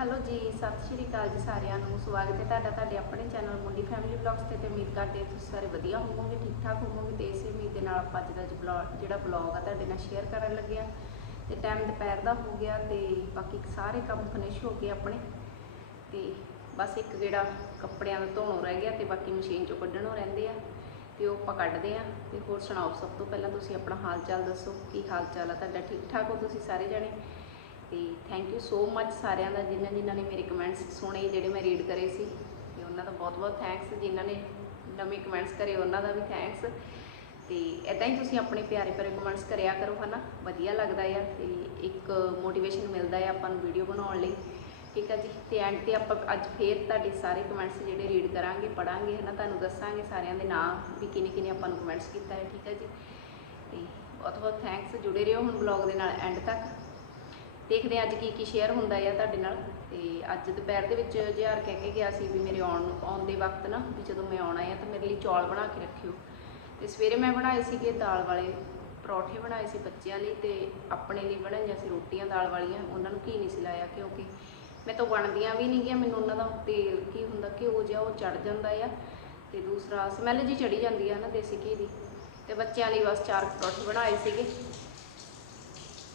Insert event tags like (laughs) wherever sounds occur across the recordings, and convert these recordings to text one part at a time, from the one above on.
Hello ਜੀ, ਸਤਿ ਸ਼੍ਰੀ ਅਕਾਲ ਜੀ ਸਾਰਿਆਂ ਨੂੰ। ਸਵਾਗਤ ਹੈ ਤੁਹਾਡਾ ਤੁਹਾਡੇ ਆਪਣੇ ਚੈਨਲ ਮੁੰਡੀ ਫੈਮਿਲੀ ਬਲੌਗਸ ਤੇ ਤੇ ਉਮੀਦ ਕਰਦੇ ਤੁਸੀਂ ਸਾਰੇ ਵਧੀਆ ਹੋਵੋਗੇ ਠੀਕ ਠਾਕ ਹੋਵੋਗੇ ਤੇ ਇਸੇ ਉਮੀਦ ਦੇ ਨਾਲ ਆਪਾਂ ਅੱਜ ਦਾ ਬਲੌਗ ਜਿਹੜਾ ਬਲੌਗ ਆ ਤੁਹਾਡੇ ਨਾਲ ਸ਼ੇਅਰ ਕਰਨ ਲੱਗੇ ਆ ਤੇ ਟਾਈਮ ਦੁਪਹਿਰ ਦਾ ਹੋ ਗਿਆ ਤੇ ਬਾਕੀ ਸਾਰੇ ਕੰਮ ਫਿਨਿਸ਼ ਹੋ ਗਏ ਆਪਣੇ। ਤੇ ਬਸ ਇੱਕ ਜਿਹੜਾ ਕੱਪੜਿਆਂ ਦਾ ਧੋਣੋਂ ਰਹਿ ਗਿਆ ਤੇ ਬਾਕੀ ਮਸ਼ੀਨ ਚੋਂ ਕੱਢਣੋਂ ਰਹਿੰਦੇ ਆ। ਤੇ ਉਹ ਆਪਾਂ ਕੱਢਦੇ ਆ ਤੇ ਹੋਰ ਸੁਣਾਓ, ਸਭ ਤੋਂ ਪਹਿਲਾਂ ਤੁਸੀਂ ਆਪਣਾ ਹਾਲ ਚਾਲ ਦੱਸੋ, ਕੀ ਹਾਲ ਚਾਲ ਆ? ਤੁਹਾਡਾ ਠੀਕ ਠਾਕ ਹੋ ਤੁਸੀਂ ਸਾਰੇ ਜਣੇ? ਤੇ ਥੈਂਕ ਯੂ ਸੋ ਮੱਚ ਸਾਰਿਆਂ ਦਾ ਜਿਨ੍ਹਾਂ ਜਿਨ੍ਹਾਂ ਨੇ ਮੇਰੇ ਕਮੈਂਟਸ ਸੁਣੇ, ਜਿਹੜੇ ਮੈਂ ਰੀਡ ਕਰੇ ਸੀ। ਤੇ ਉਹਨਾਂ ਦਾ ਬਹੁਤ ਬਹੁਤ ਥੈਂਕਸ ਜਿਨ੍ਹਾਂ ਨੇ ਨਵੇਂ ਕਮੈਂਟਸ ਕਰੇ, ਉਹਨਾਂ ਦਾ ਵੀ ਥੈਂਕਸ ਤੇ ਇਦਾਂ ਹੀ ਤੁਸੀਂ ਆਪਣੇ ਪਿਆਰੇ ਪਿਆਰੇ ਕਮੈਂਟਸ ਕਰਿਆ ਕਰੋ, ਹਨਾ? ਵਧੀਆ ਲੱਗਦਾ ਆ ਤੇ ਇੱਕ ਮੋਟੀਵੇਸ਼ਨ ਮਿਲਦਾ ਆ ਆਪਾਂ ਨੂੰ ਵੀਡੀਓ ਬਣਾਉਣ ਲਈ। ਠੀਕ ਆ ਜੀ? ਤੇ ਐਂਡ ਤੇ ਆਪਾਂ ਅੱਜ ਫੇਰ ਤੁਹਾਡੇ ਸਾਰੇ ਕਮੈਂਟਸ ਜਿਹੜੇ ਰੀਡ ਕਰਾਂਗੇ ਪੜਾਂਗੇ ਹਨਾ? ਤੁਹਾਨੂੰ ਦੱਸਾਂਗੇ ਸਾਰਿਆਂ ਦੇ ਨਾਮ ਵੀ ਕਿਨੇ ਕਿਨੇ ਆਪਾਂ ਨੂੰ ਕਮੈਂਟਸ ਕੀਤਾ ਹੈ ਠੀਕ ਆ ਜੀ? ਤੇ ਬਹੁਤ ਬਹੁਤ ਥੈਂਕਸ ਜੁੜੇ ਰਹੋ ਹੁਣ ਵਲੌਗ ਦੇ ਨਾਲ ਐਂਡ ਤੱਕ। ਦੇਖਦੇ ਹਾਂ ਅੱਜ ਕੀ ਕੀ ਸ਼ੇਅਰ ਹੁੰਦਾ ਹੈ ਤੁਹਾਡੇ ਨਾਲ। ਤੇ ਅੱਜ ਦੁਪਹਿਰ ਦੇ ਵਿੱਚ ਜਿਹਾਰ ਕਹਿ ਕੇ ਗਿਆ ਸੀ ਵੀ ਮੇਰੇ ਆਉਣ ਨੂੰ ਆਉਣ ਦੇ ਵਕਤ ਨਾ, ਵੀ ਜਦੋਂ ਮੈਂ ਆਉਣਾ ਹੈ ਤਾਂ ਮੇਰੇ ਲਈ ਚੌਲ ਬਣਾ ਕੇ ਰੱਖਿਓ। ਤੇ ਸਵੇਰੇ ਮੈਂ ਬਣਾਏ ਸੀਗੇ ਦਾਲ ਵਾਲੇ ਪਰੌਠੇ ਬਣਾਏ ਸੀ ਬੱਚਿਆਂ ਲਈ ਤੇ ਆਪਣੇ ਲਈ ਬਣਾਈਆਂ ਸੀ ਰੋਟੀਆਂ ਦਾਲ ਵਾਲੀਆਂ। ਉਹਨਾਂ ਨੂੰ ਘੀ ਨਹੀਂ ਸਿਲਾਇਆ ਕਿਉਂਕਿ ਮੈਂ ਤਾਂ ਬਣਦੀਆਂ ਵੀ ਨਹੀਂ ਗਿਆ ਮੈਨੂੰ ਉਹਨਾਂ ਦਾ ਤੇਲ ਕੀ ਹੁੰਦਾ, ਘਿਓ ਜਿਹਾ ਉਹ ਚੜ ਜਾਂਦਾ ਆ ਤੇ ਦੂਸਰਾ ਸਮੈਲ ਜੀ ਚੜੀ ਜਾਂਦੀ ਆ ਨਾ ਦੇਸੀ ਘੀ ਦੀ। ਤੇ ਬੱਚਿਆਂ ਲਈ ਬਸ ਚਾਰ ਪਰੌਠੇ ਬਣਾਏ ਸੀਗੇ।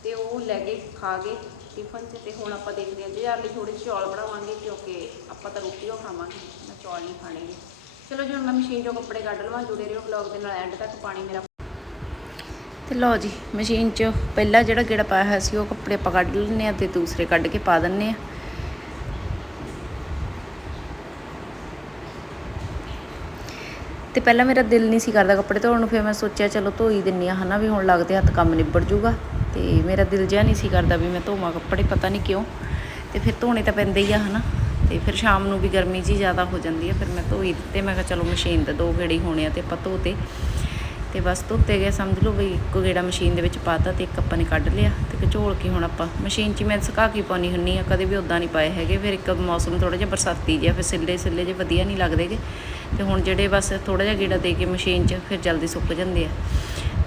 ਤੇ ਉਹ ਲੈ ਕੇ ਖਾ ਗਏ ਟਿਫਨ 'ਚ ਤੇ ਹੁਣ ਆਪਾਂ ਦੇਖਦੇ ਹਾਂ ਜੀ ਲਈ ਥੋੜੇ ਚੌਲ ਬਣਾਵਾਂਗੇ ਕਿਉਂਕਿ ਆਪਾਂ ਤਾਂ ਰੋਟੀ ਉਹ ਖਾਵਾਂਗੇ ਮੈਂ ਚੌਲ ਨਹੀਂ ਖਾਣੇਗੇ ਚਲੋ ਜੀ, ਹੁਣ ਮੈਂ ਮਸ਼ੀਨ 'ਚੋਂ ਕੱਪੜੇ ਕੱਢ ਲਵਾਂ, ਜੁੜੇ ਰਹੋ ਵਲੌਗ ਦੇ ਨਾਲ ਐਂਡ ਤੱਕ ਪਾਣੀ ਮੇਰਾ ਤੇ ਲਓ ਜੀ, ਮਸ਼ੀਨ 'ਚ ਪਹਿਲਾ ਜਿਹੜਾ ਗੇੜਾ ਪਾਇਆ ਹੋਇਆ ਸੀ, ਉਹ ਕੱਪੜੇ ਆਪਾਂ ਕੱਢ ਲੈਂਦੇ ਆ ਤੇ ਦੂਸਰੇ ਕੱਢ ਕੇ ਪਾ ਦਿੰਨੇ ਆ ਤੇ ਪਹਿਲਾਂ ਮੇਰਾ ਦਿਲ ਨਹੀਂ ਸੀ ਕਰਦਾ ਕੱਪੜੇ ਧੋਣ ਨੂੰ, ਫਿਰ ਮੈਂ ਸੋਚਿਆ ਚਲੋ ਧੋਈ ਹੀ ਦਿੰਨੀ ਆ ਹਨਾ ਵੀ ਹੁਣ ਲੱਗਦੇ ਹੱਥ ਕੰਮ ਨਿਬੜ ਜੂਗਾ। ਤੇ ਮੇਰਾ ਦਿਲ ਜਿਹਾ ਨਹੀਂ ਸੀ ਕਰਦਾ ਵੀ ਮੈਂ ਧੋਵਾਂ ਕੱਪੜੇ, ਪਤਾ ਨਹੀਂ ਕਿਉਂ। ਤੇ ਫਿਰ ਧੋਣੇ ਤਾਂ ਪੈਂਦੇ ਹੀ ਆ, ਹਨਾ। ਤੇ ਫਿਰ ਸ਼ਾਮ ਨੂੰ ਵੀ ਗਰਮੀ ਜੀ ਜ਼ਿਆਦਾ ਹੋ ਜਾਂਦੀ ਆ, ਫਿਰ ਮੈਂ ਧੋਈ ਦਿੱਤੇ। ਮੈਂ ਕਿਹਾ ਚਲੋ ਮਸ਼ੀਨ ਤੇ ਦੋ ਗੇੜੇ ਹੋਣੇ ਆ ਤੇ ਆਪਾਂ ਧੋਤੇ। ਤੇ ਬਸ ਧੋਤੇ ਗਏ, ਸਮਝ ਲਓ ਵੀ ਇੱਕੋ ਗੇੜਾ ਮਸ਼ੀਨ ਦੇ ਵਿੱਚ ਪਾਤਾ ਤੇ ਇੱਕ ਆਪਾਂ ਨੇ ਕੱਢ ਲਿਆ। ਤੇ ਘਚੋਲ ਕੇ ਹੁਣ ਆਪਾਂ ਮਸ਼ੀਨ 'ਚ ਹੀ ਮੈਂ ਸੁਕਾ ਕੇ ਪਾਉਣੀ ਹੁੰਨੀ ਆ, ਕਦੇ ਵੀ ਉਦਾਂ ਨਹੀਂ ਪਾਏ ਹੈਗੇ। ਫਿਰ ਇੱਕ ਮੌਸਮ ਥੋੜਾ ਜਿਹਾ ਬਰਸਾਤੀ ਜਿਹਾ, ਫਿਰ ਸਿੱਲੇ ਸਿੱਲੇ ਜੇ ਵਧੀਆ ਨਹੀਂ ਲੱਗਦੇਗੇ ਤੇ ਹੁਣ ਜਿਹੜੇ ਬਸ ਥੋੜਾ ਜਿਹਾ ਗੇੜਾ ਦੇ ਕੇ ਮਸ਼ੀਨ 'ਚ ਫਿਰ ਜਲਦੀ ਸੁੱਕ ਜਾਂਦੇ ਆ।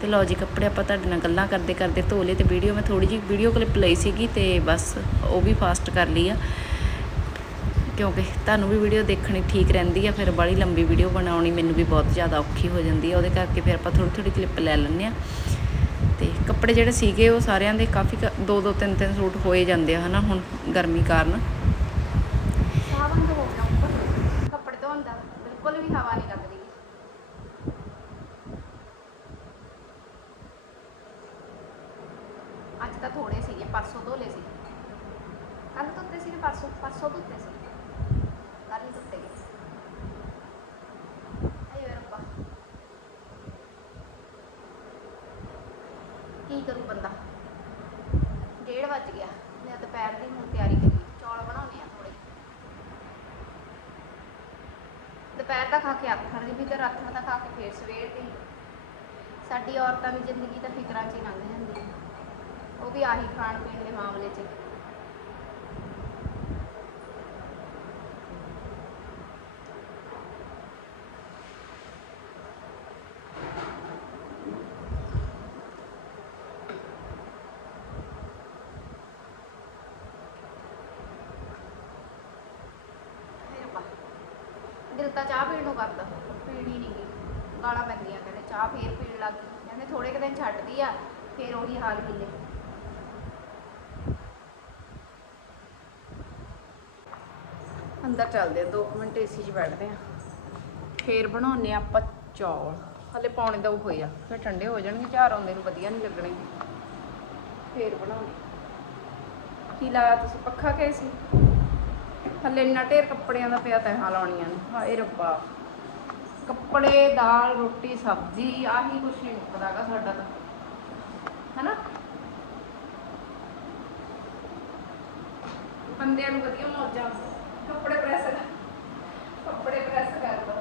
ਤੇ ਲਓ ਜੀ, ਕੱਪੜੇ ਆਪਾਂ ਤੁਹਾਡੇ ਨਾਲ ਗੱਲਾਂ ਕਰਦੇ ਕਰਦੇ ਧੋ ਲਏ ਤੇ ਵੀਡੀਓ ਮੈਂ ਥੋੜੀ ਜਿਹੀ ਵੀਡੀਓ ਕਲਿੱਪ ਲਈ ਸੀਗੀ ਤੇ ਬਸ ਉਹ ਵੀ ਫਾਸਟ ਕਰ ਲਈ ਆ। ਕਿਉਂਕਿ ਤੁਹਾਨੂੰ ਵੀ ਵੀਡੀਓ ਦੇਖਣੀ ਠੀਕ ਰਹਿੰਦੀ ਆ, ਫਿਰ ਬੜੀ ਲੰਬੀ ਵੀਡੀਓ ਬਣਾਉਣੀ ਮੈਨੂੰ ਵੀ ਬਹੁਤ ਜ਼ਿਆਦਾ ਔਖੀ ਹੋ ਜਾਂਦੀ ਆ, ਉਹਦੇ ਕਰਕੇ ਫਿਰ ਆਪਾਂ ਥੋੜੀ ਥੋੜੀ ਕਲਿੱਪ ਲੈ ਲੈਂਦੇ ਆ। ਤੇ ਕੱਪੜੇ ਜਿਹੜੇ ਸੀਗੇ ਉਹ ਸਾਰਿਆਂ ਦੇ ਕਾਫੀ ਕ- ਦੋ ਦੋ ਤਿੰਨ ਤਿੰਨ ਸੂਟ ਹੋਏ ਜਾਂਦੇ ਆ, ਹਨਾ, ਹੁਣ ਗਰਮੀ ਕਾਰਨ। ਕੱਪੜੇ ਧੋਣ ਦਾ ਬਿਲਕੁਲ ਵੀ ਹਵਾ ਨਹੀਂ ਲੱਗਦੀ ਅੱਜ ਤਾਂ ਥੋੜੇ ਸੀਗੇ ਪਰਸੋਂ ਧੋਲੇ ਸੀ ਕੱਲ ਧੋਤੇ ਸੀ ਪਰਸੋਂ ਪਰਸੋਂ ਧੋਤੇ ਸੀ ਕੱਲ ਨਹੀਂ ਧੋਤੇ ਗਏ ਆਏ ਰੱਬਾ ਕੀ ਕਰੂ ਬੰਦਾ ਡੇਢ ਵੱਜ ਗਿਆ ਮੈਂ ਦੁਪਹਿਰ ਦੀ ਹੁਣ ਤਿਆਰੀ ਕਰੀ ਚੌਲ ਬਣਾਉਣੇ ਆ ਥੋੜੇ ਦੁਪਹਿਰ ਦਾ ਖਾ ਕੇ ਆਥਣ ਦੀ ਵੀ ਤੇ ਰਾਤਾਂ ਦਾ ਖਾ ਕੇ ਫੇਰ ਸਵੇਰ ਦੀ। ਸਾਡੀ ਔਰਤਾਂ ਦੀ ਜ਼ਿੰਦਗੀ ਤਾਂ ਫਿਕਰਾਂ 'ਚ ਹੀ ਲੰਘ ਜਾਂਦੀ ਹੈ। ਉਹ ਵੀ ਆਹੀ ਖਾਣ ਪੀਣ ਦੇ ਮਾਮਲੇ 'ਚ। ਦਿਲ ਤਾਂ ਚਾਹ ਪੀਣ ਨੂੰ ਕਰਦਾ। ਪੀਣੀ ਨਹੀਂ ਗਈ ਗਾਲਾਂ ਪੈਂਦੀਆਂ ਕਹਿੰਦੇ, ਚਾਹ ਫੇਰ ਪੀਣ ਲੱਗ ਗਈ। ਕਹਿੰਦੇ ਥੋੜੇ ਕੁ ਦਿਨ ਛੱਡਦੀ ਆ, ਫੇਰ ਉਹੀ ਹਾਲ ਹਿੱਲੇ ਅੰਦਰ ਚੱਲਦੇ ਆ 2 ਮਿੰਟ ਏਸੀ 'ਚ ਬੈਠਦੇ ਆ। ਫੇਰ ਬਣਾਉਨੇ ਆ ਆਪਾਂ ਚੌਲ। ਹਲੇ ਪੌਣੇ ਦਾ ਹੋਏ ਆ, ਫਿਰ ਠੰਡੇ ਹੋ ਜਾਣਗੇ, ਚਾਰ ਆਉਂਦੇ ਨੂੰ ਵਧੀਆ ਨਹੀਂ ਲੱਗਣੇ। ਫੇਰ ਬਣਾਉਣੇ ਕੀ ਲਾਇਆ ਤੁਸੀਂ, ਪੱਖਾ ਕੇ ਸੀ ਥੱਲੇ ਇੰਨਾ ਢੇਰ ਕੱਪੜਿਆਂ ਦਾ ਪਿਆ ਤੈਹਾਂ ਲਾਉਣੀਆਂ ਨੇ। ਹਾਏ ਰੱਬਾ। ਕੱਪੜੇ, ਦਾਲ, ਰੋਟੀ, ਸਬਜ਼ੀ, ਆਹੀ ਕੁਛ ਨਹੀਂ ਮੁੱਕਦਾਗਾ ਸਾਡਾ ਤਾਂ। ਹੈਨਾ? ਬੰਦਿਆਂ ਨੂੰ ਵਧੀਆ ਮੌਜਾਂ ਕੱਪੜੇ ਪ੍ਰੈਸ ਕੱਪੜੇ ਪ੍ਰੈਸ ਕਰ ਦੋ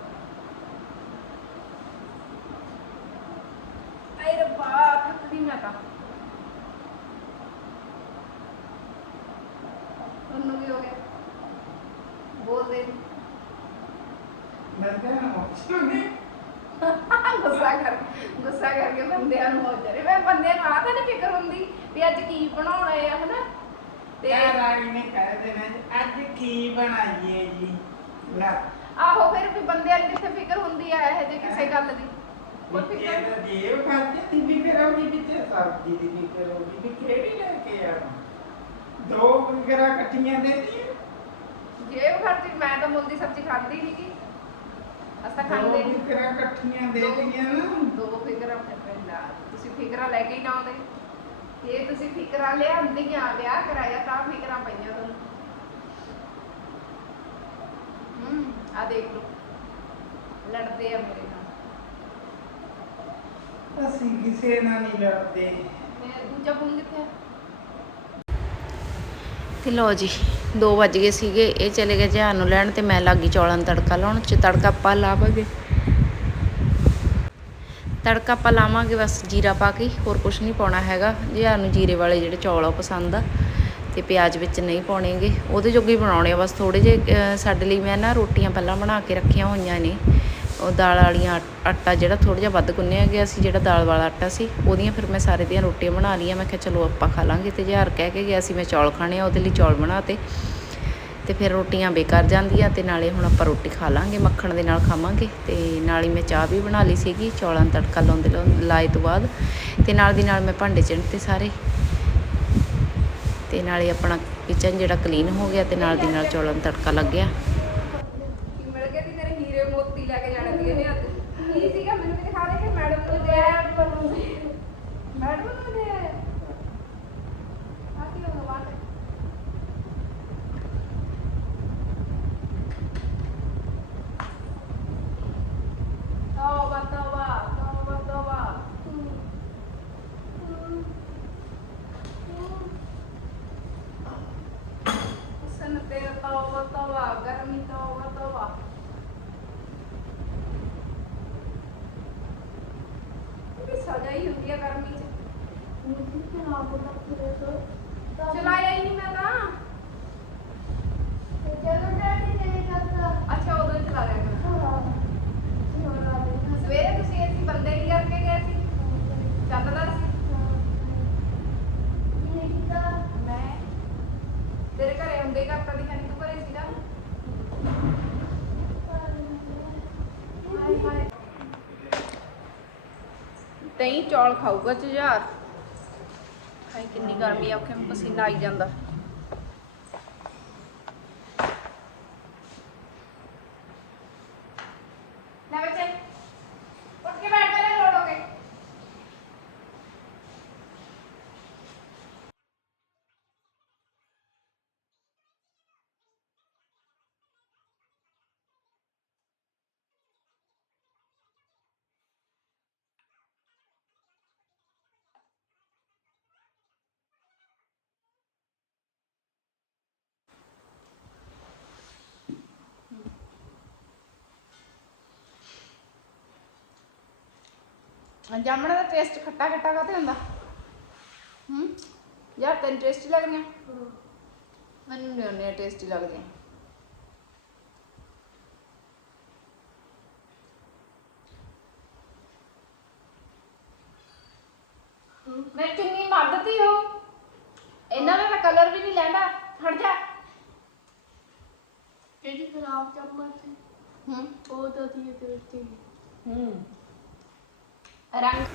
ਆਏ ਰੱਬਾ, ਥੱਕਦੀ ਮੈਂ ਤਾਂ। ਉਹਨੂੰ ਵੀ ਹੋ ਗਿਆ। ਬੋਲਦੇ ਨੀ। (laughs) ਗੁੱਸਾ ਕਰ ਗੁੱਸਾ ਕਰਕੇ ਬੰਦਿਆਂ ਨੂੰ ਹੋ ਜਾਰੇ ਮੈਂ ਬੰਦਿਆਂ ਨੂੰ ਆਹ ਤਾਂ ਨਹੀਂ ਫਿਕਰ ਹੁੰਦੀ ਵੀ ਅੱਜ ਕੀ ਬਣਾਉਣਾ ਹੈ ਹਨਾ? ਤੇ ਤੇ ਰਾਣੀ ਨੇ ਕਹਿ ਦੇਣਾ ਜੀ, ਅੱਜ ਕੀ ਬਣਾਈਏ ਜੀ? ਲੈ। ਆਹੋ ਫਿਰ ਵੀ ਬੰਦਿਆਂ ਨੂੰ ਕਿੱਥੇ ਫਿਕਰ ਹੁੰਦੀ ਆ ਇਹ ਜੇ ਕਿਸੇ ਗੱਲ ਦੀ? ਕੋਈ ਵਿੱਚੇ ਫਿਕਰ ਤਾਂ ਜੇਬ ਖਾਤੇ ਦੀ ਵੀ ਕਰਾਉਣੀ ਵਿੱਚ ਸਬਜ਼ੀ ਦੀ ਵੀ ਕਰਾਉਣੀ ਵੀ ਕਿਹੜੀ ਲੈ ਕੇ ਆਵਾਂ? ਦੋ ਫਿਕਰਾਂ ਇਕੱਠੀਆਂ ਦੇ ਦੀ ਜੇਬ ਖਰਚੀ ਮੈਂ ਤਾਂ ਮੁੱਲ ਦੀ ਸਬਜ਼ੀ ਖਾਂਦੀ ਨਹੀਂ ਕੀ ਅਸਾਂ ਖਾਂਦੇ ਨੀ। ਫਿਕਰਾਂ ਇਕੱਠੀਆਂ ਦੇ ਦੀਆਂ ਨਾ। ਦੋ ਫਿਕਰਾਂ ਪਹਿਲਾਂ ਤੁਸੀਂ ਫਿਕਰਾਂ ਲੈ ਕੇ ਹੀ ਨਾ ਆਉਂਦੇ। ਇਹ ਤੁਸੀਂ ਫਿਕਰਾਂ ਲਿਆਂਦੀਆਂ ਵਿਆਹ ਕਰਾਇਆ ਤਾਂ ਫਿਕਰਾਂ ਪਈਆਂ ਤੁਹਾਨੂੰ। ਹੂੰ ਆ ਦੇਖ ਲਓ। ਲੜਦੇ ਆ ਮੇਰੇ ਨਾਲ। ਅਸੀਂ ਕਿਸੇ ਨਾਲ ਨਹੀਂ ਲੜਦੇ। ਮੈਂ ਦੂਜਾ ਫੋਨ ਕਿੱਥੇ ਆ? ਤੇ ਲਓ ਜੀ 2 ਵੱਜ ਗਏ ਸੀਗੇ, ਇਹ ਚਲੇ ਗਏ ਜਹਾਨ ਨੂੰ ਲੈਣ ਤੇ ਮੈਂ ਲੱਗੀ ਚੌਲਾਂ ਨੂੰ ਤੜਕਾ ਲਾਉਣ ਚ ਤੜਕਾ ਆਪਾਂ ਲਾਵਾਂਗੇ। ਤੜਕਾ ਆਪਾਂ ਲਾਵਾਂਗੇ, ਬਸ ਜੀਰਾ ਪਾ ਕੇ, ਹੋਰ ਕੁਝ ਨਹੀਂ ਪਾਉਣਾ ਹੈਗਾ। ਜਹਾਨ ਨੂੰ ਜੀਰੇ ਵਾਲੇ ਜਿਹੜੇ ਚੌਲ ਆ ਉਹ ਪਸੰਦ ਆ, ਤੇ ਪਿਆਜ਼ ਵਿੱਚ ਨਹੀਂ ਪਾਉਣੇਗੇ। ਉਹਦੇ ਜੋਗੇ ਬਣਾਉਣੇ ਆ, ਬਸ ਥੋੜੇ ਜਿਹੇ ਸਾਡੇ ਲਈ ਮੈਂ ਨਾ ਰੋਟੀਆਂ ਪਹਿਲਾਂ ਬਣਾ ਕੇ ਰੱਖੀਆਂ ਹੋਈਆਂ ਨੇ। ਉਹ ਦਾਲ ਵਾਲੀਆਂ ਆਟਾ ਜਿਹੜਾ ਥੋੜਾ ਜਿਹਾ ਵੱਧ ਗੁੰਨਿਆ ਗਿਆ ਸੀ, ਜਿਹੜਾ ਦਾਲ ਵਾਲਾ ਆਟਾ ਸੀ, ਉਹਦੀਆਂ ਫਿਰ ਮੈਂ ਸਾਰੇ ਦੀਆਂ ਰੋਟੀਆਂ ਬਣਾ ਲਈਆਂ। ਮੈਂ ਕਿਹਾ ਚਲੋ ਆਪਾਂ ਖਾ ਲਾਂਗੇ ਤੇ ਜਹਾਰ ਕਹਿ ਕੇ ਗਿਆ ਸੀ ਮੈਂ ਚੌਲ ਖਾਣੇ ਆ, ਉਹਦੇ ਲਈ ਚੌਲ ਬਣਾਤੇ ਤੇ। ਫਿਰ ਰੋਟੀਆਂ ਬੇਕਾਰ ਜਾਂਦੀਆਂ ਤੇ ਨਾਲੇ ਹੁਣ ਆਪਾਂ ਰੋਟੀ ਖਾ ਲਾਂਗੇ, ਮੱਖਣ ਦੇ ਨਾਲ ਖਾਵਾਂਗੇ। ਤੇ ਨਾਲ ਹੀ ਮੈਂ ਚਾਹ ਵੀ ਬਣਾ ਲਈ ਸੀਗੀ, ਚੌਲਾਂ ਦਾ ਤੜਕਾ ਲਾਉਂਦੇ ਲਾਉਂ- ਲਾਏ ਤੋਂ ਬਾਅਦ। ਤੇ ਨਾਲ ਦੀ ਨਾਲ ਮੈਂ ਭਾਂਡੇ ਚਿਣਤੇ ਸਾਰੇ। ਤੇ ਨਾਲੇ ਆਪਣਾ ਕਿਚਨ ਜਿਹੜਾ ਕਲੀਨ ਹੋ ਗਿਆ ਤੇ ਨਾਲ ਦੀ ਨਾਲ ਚੌਲਾਂ ਦਾ ਤੜਕਾ ਲੱਗ ਗਿਆ ਮਿਲ ਗਏ ਤੇ ਤੇਰੇ ਹੀਰੇ ਮੋਤੀ ਲੈ ਕੇ ਜਾਣੇ ਸੀ ਇਹਨੇ ਅੱਜ ਕੀ ਸੀਗਾ ਮੈਨੂੰ ਵੀ ਦਿਖਾ ਦੇ ਕਿ ਮੈਡਮ ਨੂੰ ਦੇ ਆਇਆ ਮੈਡਮ ਨੂੰ ਦੇ ਆਇਆ ਆ ਕੀ ਹੋਣਾ ਬਾਤ ਤੋਬਾ ਤੋਬਾ ਤੋਬਾ ਤੋਬਾ ਹੁਸਨ ਤੇਰਾ ਤੋਬਾ ਤੋਬਾ ਗਰਮੀ ਤੋਬਾ ਤੋਬਾ ਵੀ ਸਜ਼ਾ ਹੀ ਹੁੰਦੀ ਹੈ ਗਰਮੀ ਚ। ਚਲਾਇਆ ਹੀ ਨਹੀਂ ਮੈਂ ਤਾਂ ਅੱਛਾ ਉਦੋਂ ਹੀ ਚਲਾ ਲਿਆ ਕਰ ਸਵੇਰੇ ਤੁਸੀਂ ਅਸੀਂ ਬੰਦੇ ਕੀ ਕਰਕੇ ਗਏ ਸੀ ਚੱਲਦਾ ਸੀ ਮੈਂ ਤੇਰੇ ਘਰੇ ਹੁੰਦੇ ਹੀ ਕਰਤਾ ਦੀ ਖਾਨੀ ਤੂੰ ਘਰੇ ਸੀਗਾ ਹਾਏ ਹਾਏ ਤਈ ਚੌਲ ਖਾਊਗਾ ਜੁਝਾਰ ਹਾਏ ਕਿੰਨੀ ਗਰਮੀ ਆ ਉੱਥੇ ਪਸੀਨਾ ਆਈ ਜਾਂਦਾ ਲੈ ਬੱਚੇ ਉੱਠ ਕੇ ਬੈਠ ਪਹਿਲੇ ਲੋੜ ਹੋ ਗਏ ਜਾਮਣ ਦਾ ਟੇਸਟ ਖੱਟਾ ਖੱਟਾ ਕਾਤੇ ਹੁੰਦਾ? ਹੂੰ? ਯਾਰ ਤੈਨੂੰ ਟੇਸਟੀ ਲੱਗਦੀਆਂ? ਮੈਨੂੰ ਨਹੀਂ ਉਹਨੇ ਟੇਸਟੀ ਲੱਗਦੀਆਂ। ਮੈਂ ਚੁੰਨੀ ਮੱਦਤੀ ਹੋ ਇਹਨਾਂ ਦਾ ਕਲਰ ਵੀ ਨਹੀਂ ਲੈਂਦਾ। ਹਟ ਜਾ। ਇਹਦੀ ਖਰਾਬ ਚਮਚ? ਹੂੰ? ਉਹ ਤਾਂ ਦੀ ਤੇ ਹੂੰ। ਰੰਗ?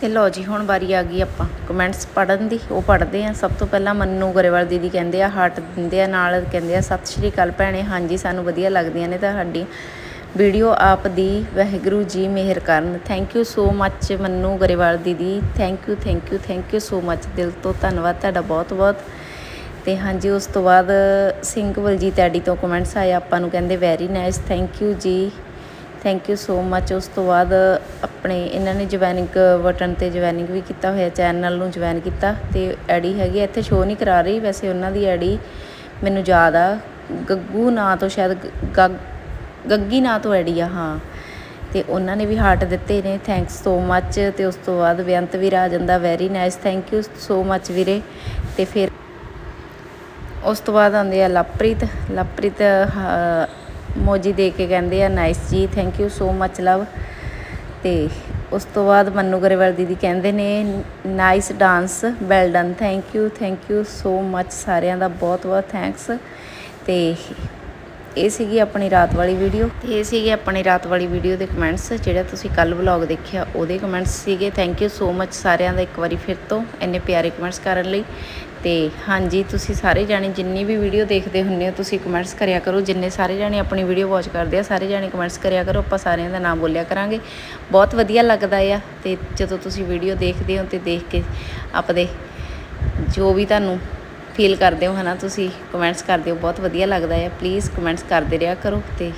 ਤੇ ਲੋ ਜੀ, ਹੁਣ ਵਾਰੀ ਆ ਗਈ ਆਪਾਂ ਕਮੈਂਟਸ ਪੜਨ ਦੀ। ਉਹ ਪੜਦੇ ਆ। ਸਭ ਤੋਂ ਪਹਿਲਾਂ ਮੰਨੂ ਗਰੇਵਾਲ ਦੀਦੀ ਕਹਿੰਦੇ ਆ ਹਾਰਟ ਦਿੰਦੇ ਆ, ਨਾਲ ਕਹਿੰਦੇ ਆ, ਸਤਿ ਸ਼੍ਰੀ ਅਕਾਲ ਭੈਣੇ। ਹਾਂਜੀ, ਸਾਨੂੰ ਵਧੀਆ ਲੱਗਦੀਆਂ ਨੇ ਤੁਹਾਡੀ ਵੀਡੀਓ ਆਪ ਦੀ। ਵਾਹਿਗੁਰੂ ਜੀ ਮਿਹਰ ਕਰਨ। Thank you so much Mannu Grewal ਦੀਦੀ। Thank you thank you thank you so much ਦਿਲ ਤੋਂ ਧੰਨਵਾਦ ਤੁਹਾਡਾ ਬਹੁਤ ਬਹੁਤ ਤੇ ਹਾਂਜੀ, ਉਸ ਤੋਂ ਬਾਅਦ ਸਿੰਘ ਬਲਜੀਤ ਐਡੀ ਤੋਂ ਕਮੈਂਟਸ ਆਏ। ਆਪਾਂ ਨੂੰ ਕਹਿੰਦੇ ਵੈਰੀ ਨਾਈਸ ਥੈਂਕ ਯੂ ਜੀ। ਥੈਂਕ ਯੂ ਸੋ ਮੱਚ ਉਸ ਤੋਂ ਬਾਅਦ ਆਪਣੇ ਇਹਨਾਂ ਨੇ ਜੁਆਇਨਿੰਗ ਬਟਨ ਤੇ ਜੁਆਇਨਿੰਗ ਵੀ ਕੀਤਾ ਹੋਇਆ ਚੈਨਲ ਨੂੰ ਜੁਆਇਨ ਕੀਤਾ ਤੇ ਐਡੀ ਹੈਗੀ ਆ, ਇੱਥੇ ਸ਼ੋ ਨਹੀਂ ਕਰਾ ਰਹੀ ਵੈਸੇ ਉਹਨਾਂ ਦੀ ਐਡੀ ਮੈਨੂੰ ਯਾਦ ਆ ਗੱਗੂ ਨਾਂ ਤੋਂ ਸ਼ਾਇਦ ਗ- ਗੱਗੀ ਨਾਂ ਤੋਂ ਐਡੀ ਆ ਹਾਂ। ਤੇ ਉਹਨਾਂ ਨੇ ਵੀ ਹਾਰਟ ਦਿੱਤੇ ਨੇ ਥੈਂਕਸ ਸੋ ਮੱਚ ਤੇ ਉਸ ਤੋਂ ਬਾਅਦ ਬੇਅੰਤ ਵੀਰ ਆ ਜਾਂਦਾ very nice thank you so much ਵੀਰੇ। ਤੇ ਫਿਰ ਉਸ ਤੋਂ ਬਾਅਦ ਆਉਂਦੇ ਆ ਲਵਪ੍ਰੀਤ ਲਵਪ੍ਰੀਤ ਹ- ਮੋਜੀ ਦੇ ਕੇ ਕਹਿੰਦੇ ਆ ਨਾਈਸ ਜੀ thank you so much love ਤੇ ਉਸ ਤੋਂ ਬਾਅਦ ਮੰਨੂ ਗਰੇਵਾਲ ਦੀਦੀ ਕਹਿੰਦੇ ਨੇ nice dance well done thank you thank you so much ਸਾਰਿਆਂ ਦਾ ਬਹੁਤ ਬਹੁਤ ਥੈਂਕਸ ਤੇ ਇਹ ਸੀਗੀ ਆਪਣੀ ਰਾਤ ਵਾਲੀ ਵੀਡੀਓ ਤੇ ਇਹ ਸੀਗੀ ਆਪਣੀ ਰਾਤ ਵਾਲੀ ਵੀਡੀਓ ਦੇ ਕਮੈਂਟਸ ਜਿਹੜਾ ਤੁਸੀਂ ਕੱਲ ਵਲੌਗ ਦੇਖਿਆ, ਉਹਦੇ ਕਮੈਂਟਸ ਸੀਗੇ। ਥੈਂਕ ਯੂ ਸੋ ਮੱਚ ਸਾਰਿਆਂ ਦਾ ਇੱਕ ਵਾਰੀ ਫਿਰ ਤੋਂ ਇੰਨੇ ਪਿਆਰੇ ਕਮੈਂਟਸ ਕਰਨ ਲਈ। ਤੇ ਹਾਂਜੀ, ਤੁਸੀਂ ਸਾਰੇ ਜਾਣੇ ਜਿੰਨੀ ਵੀ ਵੀਡੀਓ ਦੇਖਦੇ ਹੁੰਨੇ ਹੋ, ਤੁਸੀਂ ਕਮੈਂਟਸ ਕਰਿਆ ਕਰੋ। ਜਿੰਨੇ ਸਾਰੇ ਜਾਣੇ ਆਪਣੀ ਵੀਡੀਓ ਵਾਚ ਕਰਦੇ ਆ, ਸਾਰੇ ਜਾਣੇ ਕਮੈਂਟਸ ਕਰਿਆ ਕਰੋ। ਆਪਾਂ ਸਾਰਿਆਂ ਦਾ ਨਾਮ ਬੋਲਿਆ ਕਰਾਂਗੇ। ਬਹੁਤ ਵਧੀਆ ਲੱਗਦਾ ਆ ਤੇ ਜਦੋਂ ਤੁਸੀਂ ਵੀਡੀਓ ਦੇਖਦੇ ਹੋ ਤੇ ਦੇਖ ਕੇ ਆਪਦੇ ਜੋ ਵੀ ਤੁਹਾਨੂੰ ਫੀਲ ਕਰਦੇ ਹੋ, ਹਨਾ, ਤੁਸੀਂ ਕਮੈਂਟਸ ਕਰਦੇ ਹੋ, ਬਹੁਤ ਵਧੀਆ ਲੱਗਦਾ ਆ। ਪਲੀਜ਼ ਕਮੈਂਟਸ ਕਰਦੇ ਰਿਹਾ ਕਰੋ ਤੇ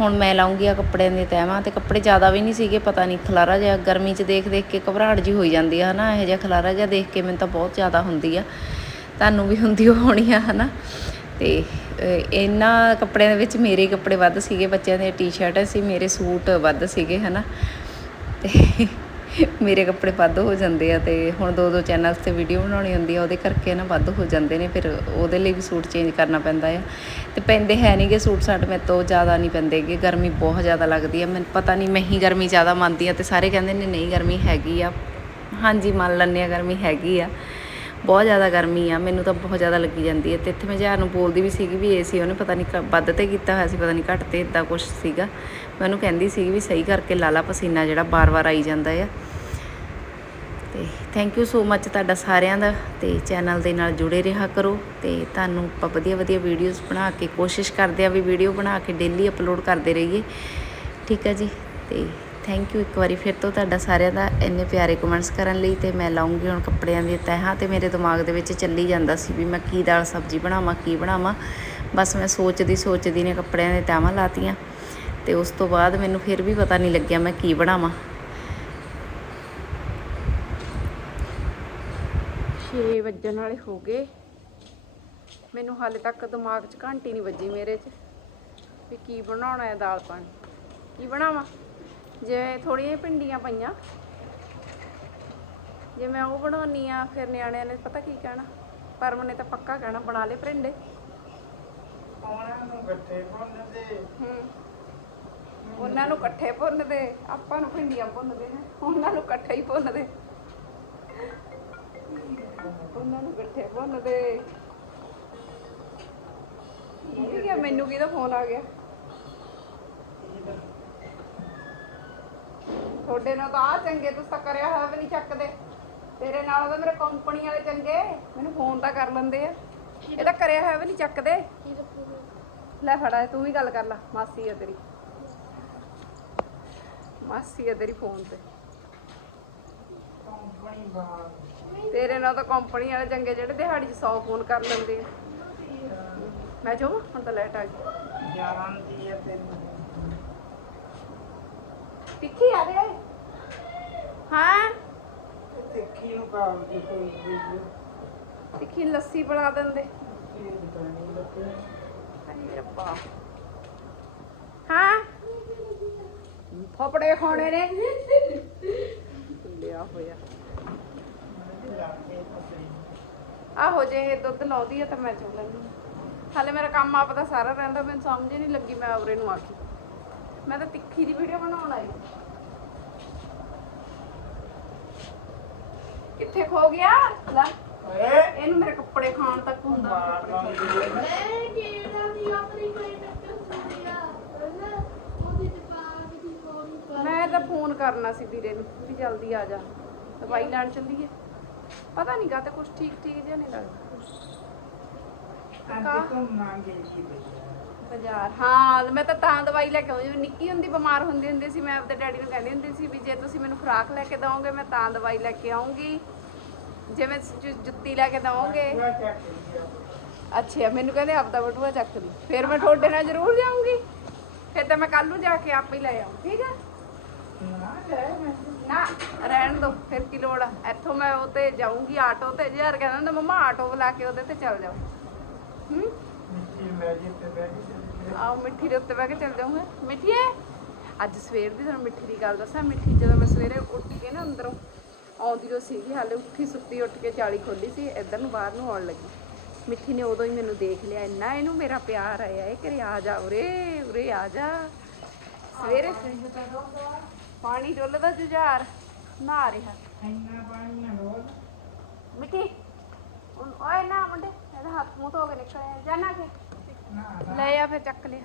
ਹੁਣ ਮੈਂ ਲਾਉਂਗੀ ਆ ਕੱਪੜਿਆਂ ਦੀਆਂ ਤਹਿਵਾਂ ਤੇ ਕੱਪੜੇ ਜ਼ਿਆਦਾ ਵੀ ਨਹੀਂ ਸੀਗੇ ਪਤਾ ਨਹੀਂ ਖਲਾਰਾ ਜਿਹਾ ਗਰਮੀ 'ਚ ਦੇਖ ਦੇਖ ਕੇ ਘਬਰਾਹਟ ਜੀ ਹੋਈ ਜਾਂਦੀ ਆ ਹਨਾ? ਇਹੋ ਜਿਹਾ ਖਲਾਰਾ ਜਿਹਾ ਦੇਖ ਕੇ ਮੈਨੂੰ ਤਾਂ ਬਹੁਤ ਜ਼ਿਆਦਾ ਹੁੰਦੀ ਆ। ਤੁਹਾਨੂੰ ਵੀ ਹੁੰਦੀ ਹੋਣੀ ਆ ਹਨਾ? ਤੇ ਅਹ, ਇਹਨਾਂ ਕੱਪੜਿਆਂ ਦੇ ਵਿੱਚ ਮੇਰੇ ਕੱਪੜੇ ਵੱਧ ਸੀਗੇ ਬੱਚਿਆਂ ਦੇ ਟੀ-ਸ਼ਰਟ ਸੀ ਮੇਰੇ ਸੂਟ ਵੱਧ ਸੀਗੇ ਹਨਾ? ਤੇ ਮੇਰੇ ਕੱਪੜੇ ਵੱਧ ਹੋ ਜਾਂਦੇ ਆ ਤੇ ਹੁਣ ਦੋ ਦੋ ਚੈਨਲਸ ਤੇ ਵੀਡੀਓ ਬਣਾਉਣੀ ਹੁੰਦੀ ਆ, ਉਹਦੇ ਕਰਕੇ ਨਾ ਵੱਧ ਹੋ ਜਾਂਦੇ ਨੇ, ਫਿਰ ਉਹਦੇ ਲਈ ਵੀ ਸੂਟ ਚੇਂਜ ਕਰਨਾ ਪੈਂਦਾ ਆ। ਤੇ ਪੈਂਦੇ ਹੈ ਨਹੀਂਗੇ ਸੂਟ ਸਾਟ ਮੇਰੇ ਤੋਂ ਜ਼ਿਆਦਾ ਨਹੀਂ ਪੈਂਦੇਗੇ ਗਰਮੀ ਬਹੁਤ ਜ਼ਿਆਦਾ ਲੱਗਦੀ ਆ, ਮੈਨੂੰ ਪਤਾ ਨਹੀਂ ਮੈਂ ਹੀ ਗਰਮੀ ਜ਼ਿਆਦਾ ਮੰਨਦੀ ਆ ਤੇ ਸਾਰੇ ਕਹਿੰਦੇ ਨੇ, ਨਹੀਂ ਗਰਮੀ ਹੈਗੀ ਆ। ਹਾਂਜੀ, ਮੰਨ ਲੈਂਦੇ ਆ ਗਰਮੀ ਹੈਗੀ ਆ। ਬਹੁਤ ਜ਼ਿਆਦਾ ਗਰਮੀ ਆ, ਮੈਨੂੰ ਤਾਂ ਬਹੁਤ ਜ਼ਿਆਦਾ ਲੱਗੀ ਜਾਂਦੀ ਹੈ। ਤੇ ਇੱਥੇ ਮੈਂ ਜਹਾਰ ਨੂੰ ਬੋਲਦੀ ਵੀ ਸੀਗੀ ਵੀ ਏਸੀ ਉਹਨੇ ਪਤਾ ਨਹੀਂ ਕ- ਵੱਧ ਤੇ ਕੀਤਾ ਹੋਇਆ ਸੀ, ਪਤਾ ਨਹੀਂ ਘੱਟ ਤੇ ਇਦਾਂ ਕੁਝ ਸੀਗਾ। ਮੈਂ ਉਹਨੂੰ ਕਹਿੰਦੀ ਸੀਗੀ ਵੀ ਸਹੀ ਕਰਕੇ ਲਾਲਾ ਪਸੀਨਾ ਜਿਹੜਾ ਬਾਰ-ਬਾਰ ਆਈ ਜਾਂਦਾ ਆ। ਤੇ ਥੈਂਕ ਯੂ ਸੋ ਮੱਚ ਤੁਹਾਡਾ ਸਾਰਿਆਂ ਦਾ। ਤੇ ਚੈਨਲ ਦੇ ਨਾਲ ਜੁੜੇ ਰਿਹਾ ਕਰੋ ਤੇ ਤੁਹਾਨੂੰ ਆਪਾਂ ਵਧੀਆ ਵਧੀਆ ਵੀਡੀਓਜ਼ ਬਣਾ ਕੇ ਕੋਸ਼ਿਸ਼ ਕਰਦੇ ਆ ਵੀ ਵੀਡੀਓ ਬਣਾ ਕੇ ਡੇਲੀ ਅਪਲੋਡ ਕਰਦੇ ਰਹੀਏ। ਠੀਕ ਹੈ ਜੀ, ਤੇ ਥੈਂਕ ਯੂ ਇੱਕ ਵਾਰੀ ਫਿਰ ਤੋਂ ਤੁਹਾਡਾ ਸਾਰਿਆਂ ਦਾ ਇੰਨੇ ਪਿਆਰੇ ਕਮੈਂਟਸ ਕਰਨ ਲਈ ਤੇ ਮੈਂ ਲਾਉਂਗੀ ਹੁਣ ਕੱਪੜਿਆਂ ਦੀਆਂ ਤਹਿਾਂ ਤੇ ਮੇਰੇ ਦਿਮਾਗ ਦੇ ਵਿੱਚ ਚੱਲੀ ਜਾਂਦਾ ਸੀ ਵੀ ਮੈਂ ਕੀ ਦਾਲ ਸਬਜ਼ੀ ਬਣਾਵਾਂ, ਕੀ ਬਣਾਵਾਂ। ਬਸ ਮੈਂ ਸੋਚਦੀ ਸੋਚਦੀ ਨੇ ਕੱਪੜਿਆਂ ਦੀਆਂ ਤਹਿਾਂ ਲਾਤੀਆਂ ਤੇ ਉਸ ਤੋਂ ਬਾਅਦ ਮੈਨੂੰ ਫਿਰ ਵੀ ਪਤਾ ਨਹੀਂ ਲੱਗਿਆ ਮੈਂ ਕੀ ਬਣਾਵਾਂ। ਛੇ ਵੱਜਣ ਵਾਲੇ ਹੋ ਗਏ। ਮੈਨੂੰ ਹਾਲੇ ਤੱਕ ਦਿਮਾਗ 'ਚ ਘੰਟੀ ਨਹੀਂ ਵੱਜੀ ਮੇਰੇ 'ਚ ਵੀ ਕੀ ਬਣਾਉਣਾ ਹੈ ਦਾਲ ਪਾਣੀ ਕੀ ਬਣਾਵਾਂ? ਜੇ ਥੋੜੀਆਂ ਭਿੰਡੀਆਂ ਪਈਆਂ ਜੇ ਮੈਂ ਉਹ ਬਣਾਉਣੀ ਆ ਫਿਰ ਨਿਆਣਿਆਂ ਨੇ ਪਤਾ ਕੀ ਕਹਿਣਾ? ਪਰਮ ਨੇ ਤਾਂ ਪੱਕਾ ਕਹਿਣਾ ਬਣਾ ਲੈ ਭਰਿੰਡੇ ਉਹਨਾਂ ਨੂੰ ਇਕੱਠੇ ਭੁੰਨਦੇ ਆਪਾਂ ਨੂੰ ਭਿੰਡੀਆਂ ਭੁੰਨਦੇ ਨੇ। ਉਹਨਾਂ ਨੂੰ ਇਕੱਠੇ ਹੀ ਭੁੰਨਦੇ ਉਹਨਾਂ ਨੂੰ ਇਕੱਠੇ ਭੁੰਨਦੇ ਠੀਕ ਹੈ ਮੈਨੂੰ ਕਿਹਦਾ ਫੋਨ ਆ ਗਿਆ? ਤੁਹਾਡੇ ਨਾਲ ਤਾਂ ਆ ਚੰਗੇ ਤੁਸੀਂ ਤਾਂ ਕਰਿਆ ਹੋਇਆ ਵੀ ਨਹੀਂ ਚੱਕਦੇ। ਤੇਰੇ ਨਾਲੋਂ ਤਾਂ ਮੇਰੇ ਕੰਪਨੀ ਵਾਲੇ ਚੰਗੇ ਮੈਨੂੰ ਫੋਨ ਤਾਂ ਕਰ ਲੈਂਦੇ ਆ। ਇਹ ਤਾਂ ਕਰਿਆ ਹੋਇਆ ਵੀ ਨਹੀਂ ਚੱਕਦੇ। ਲੈ ਫੜਾ ਤੂੰ ਵੀ ਗੱਲ ਕਰ ਲੈ ਮਾਸੀ ਆ ਤੇਰੀ। ਮਾਸੀ ਆ ਤੇਰੀ ਫੋਨ ਤੇ। ਕੰਪਨੀ ਬਾਹਰ ਤੇਰੇ ਨਾਲ ਤਾਂ ਕੰਪਨੀ ਵਾਲੇ ਚੰਗੇ ਜਿਹੜੇ ਦਿਹਾੜੀ 'ਚ 100 ਫੋਨ ਕਰ ਲੈਂਦੇ ਆ। ਮੈਂ ਜੋ ਹੁਣ ਤਾਂ ਲੈਟ ਆ ਗਈ। ਜਾਣਦੀ ਹੈ ਤੈਨੂੰ। ਟਿੱਕੀ ਆ ਦੇ ਹਾਂ। ਦੇਖੀ ਨੂੰ ਕਾਲ ਦੀ ਕੋਈ ਨੂੰ ਲੱਸੀ ਬਣਾ ਦਿੰਦੇ। ਹਾਏ ਰੱਬਾ ਹਾਂ। ਫਪੜੇ ਖਾਣੇ ਨੇ। ਲਿਆ ਹੋਇਆ। ਆਹੋ ਜੇ ਇਹ ਦੁੱਧ ਲਾਉਂਦੀ ਆ ਤਾਂ ਮੈਂ ਚੁੱਕ ਲੈਂਦੀ। ਹਾਲੇ ਮੇਰਾ ਕੰਮ ਆਪ ਦਾ ਸਾਰਾ ਰਹਿੰਦਾ ਮੈਨੂੰ ਸਮਝ ਨਹੀਂ ਲੱਗੀ ਮੈਂ ਆਵਰੇ ਨੂੰ ਆਖੀ ਮੈਂ ਤਾਂ ਤਿੱਖੀ ਦੀ ਵੀਡੀਓ ਬਣਾਉਣ ਆਈ। ਕਿੱਥੇ ਖੋ ਗਿਆ? ਲੈ। ਓਏ। ਇਹਨੂੰ ਮੇਰੇ ਕੱਪੜੇ ਖਾਣ ਤੱਕ ਹੁੰਦਾ। ਮੈਂ ਕਿਹੜਾ ਦੀ ਆਪਣੀ ਕੋਈ ਟੱਕਰ ਸੁਣਿਆ ਨਾ ਉਹਦੀ ਦੁਕਾਨ ਦੀ ਫੋਨ ਕਰ ਮੈਂ ਤਾਂ ਫੋਨ ਕਰਨਾ ਸੀ ਵੀਰੇ ਨੂੰ ਵੀ ਜਲਦੀ ਆ ਜਾ। ਦਵਾਈ ਲੈਣ ਚੱਲੀਏ। ਪਤਾ ਨਹੀਂ ਗਾ ਤੇ ਕੁਝ ਠੀਕ ਠੀਕ ਜਿਹਾ ਨਹੀਂ ਲੱਗਦਾ। ਅੱਜ ਘੁੰਮਾਂਗੇ ਜੀ ਬਈ ਬਾਜ਼ਾਰ। ਹਾਂ, ਮੈਂ ਤਾਂ ਤਾਂ ਦਵਾਈ ਲੈ ਕੇ ਆਉਂਦੀ ਜਦੋਂ ਨਿੱਕੀ ਹੁੰਦੀ, ਬਿਮਾਰ ਹੁੰਦੀ ਹੁੰਦੀ ਸੀ, ਮੈਂ ਆਪਣੇ ਡੈਡੀ ਨੂੰ ਕਹਿੰਦੀ ਹੁੰਦੀ ਸੀ ਵੀ ਜੇ ਤੁਸੀਂ ਮੈਨੂੰ ਖੁਰਾਕ ਲੈ ਕੇ ਦਵੋਗੇ ਮੈਂ ਤਾਂ ਦਵਾਈ ਲੈ ਕੇ ਆਉਂਗੀ। ਜੇ ਮੈਂ ਜੁ- ਜੁੱਤੀ ਲੈ ਕੇ ਦਵੋਗੇ ਅੱਛਾ, ਮੈਨੂੰ ਕਹਿੰਦੇ ਆਪਦਾ ਬਟੂਆ ਚੱਕ ਲਈ। ਫਿਰ ਮੈਂ ਤੁਹਾਡੇ ਨਾਲ ਜ਼ਰੂਰ ਜਾਊਂਗੀ। ਫਿਰ ਤਾਂ ਮੈਂ ਕੱਲ ਨੂੰ ਜਾ ਕੇ ਆਪ ਹੀ ਲੈ ਆਉਂ ਠੀਕ ਆ? ਨਾ, ਰਹਿਣ ਦੋ, ਫਿਰ ਕੀ ਲੋੜ ਆ? ਇੱਥੋਂ ਮੈਂ ਉਹ ਤੇ ਜਾਊਂਗੀ ਆਟੋ ਤੇ। ਯਾਰ ਕਹਿੰਦਾ ਹੁੰਦਾ, ਮੰਮਾ ਆਟੋ ਬੁਲਾ ਕੇ ਉਹਦੇ ਤੇ ਚੱਲ ਜਾਓ। ਹੂੰ? ਜੇ ਕੇ ਆਓ ਮਿੱਠੀ ਦੇ ਉੱਤੇ ਬਹਿ ਕੇ ਚੱਲ ਜਾਊਂਗਾ ਮਿੱਠੀਏ ਅੱਜ ਸਵੇਰ ਦੀ ਤੁਹਾਨੂੰ ਮਿੱਠੀ ਦੀ ਗੱਲ ਦੱਸਾਂ। ਮਿੱਠੀ ਜਦੋਂ ਮੈਂ ਸਵੇਰੇ ਉੱਠ ਕੇ ਨਾ ਅੰਦਰੋਂ ਆਉਂਦੀ ਉਹ ਸੀਗੀ ਹਾਲੇ ਉੱਠੀ ਸੁੱਤੀ ਉੱਠ ਕੇ ਚਾਲੀ ਖੋਲੀ ਸੀ ਇੱਧਰ ਨੂੰ ਬਾਹਰ ਨੂੰ ਆਉਣ ਲੱਗੀ। ਮਿੱਠੀ ਨੇ ਉਦੋਂ ਹੀ ਮੈਨੂੰ ਦੇਖ ਲਿਆ ਇੰਨਾ ਇਹਨੂੰ ਮੇਰਾ ਪਿਆਰ ਆਇਆ ਇਹ ਕਰੇ ਆ ਜਾ ਉਰੇ ਉਰੇ ਆ ਜਾ। ਸਵੇਰੇ ਪਾਣੀ ਡੁੱਲਦਾ ਜੁਝਾਰ ਨਹਾ ਰਿਹਾ। ਇੰਨਾ ਪਾਣੀ ਨਾ ਰੋਜ਼ ਮਿੱਟੀ ਓਏ ਨਾ ਮੁੰਡੇ ਇਹਦਾ ਹੱਥ ਮੂੰਹ ਧੋ ਕੇ ਨਿਕਲਿਆ ਜਾਣਾ ਕਿ। ਨਾ ਲੈ ਆ ਫਿਰ ਚੱਕ ਲਿਆ।